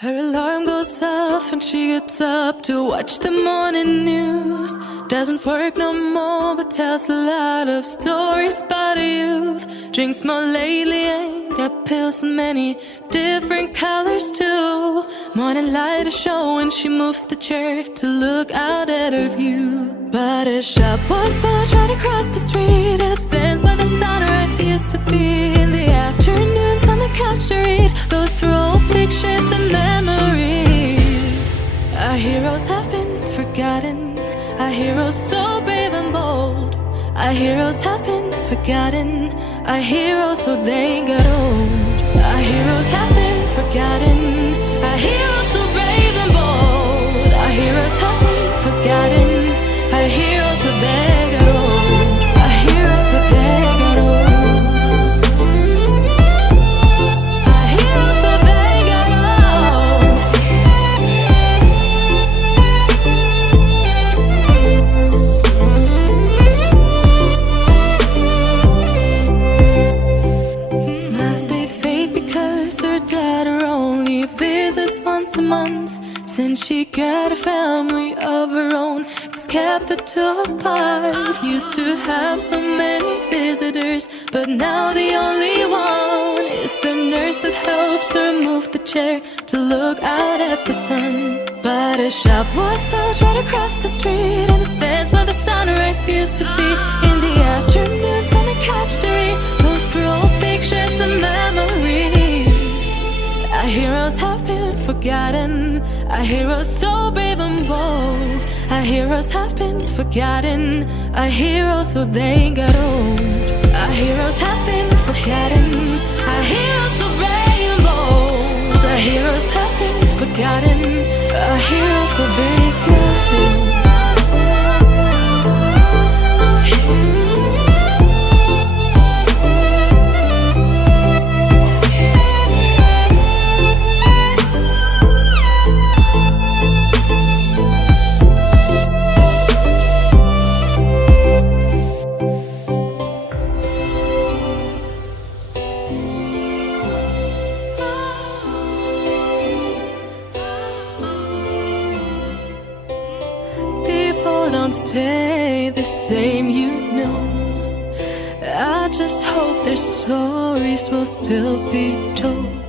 Her alarm goes off and she gets up to watch the morning news. Doesn't work no more but tells a lot of stories about her youth. Drinks more lately, ain't got pills in many different colors too. Morning light is showing, she moves the chair to look out at her view. But her shop was built right across the street, and it stands by the sunrise used to be. In the afternoons on the couch to read, goes through old pictures and memories. Our heroes have been forgotten, our heroes so brave and bold. Our heroes have been forgotten, our heroes so they got old. Our heroes have been forgotten, our heroes so brave and bold. Our heroes have been forgotten, our heroes so they got old. Our heroes so they got old. Our heroes so they got old. Smiles they fade because her daughter only visits once a month. Since she got a family of her own, it's kept the two apart. Used to have so many visitors, but now the only one is the nurse that helps her move the chair to look out at the sun. But her shop was built right across the street, and it stands where the sunrise used to be. In the afternoons on the couch to read, goes through old pictures and memories. Our heroes have been forgotten, our heroes so brave and bold. Our heroes have been forgotten, our heroes so they got old. Our heroes have been forgotten, our heroes so brave and bold. Our heroes have been forgotten, our heroes so they got old. Don't stay the same, you know. I just hope their stories will still be told.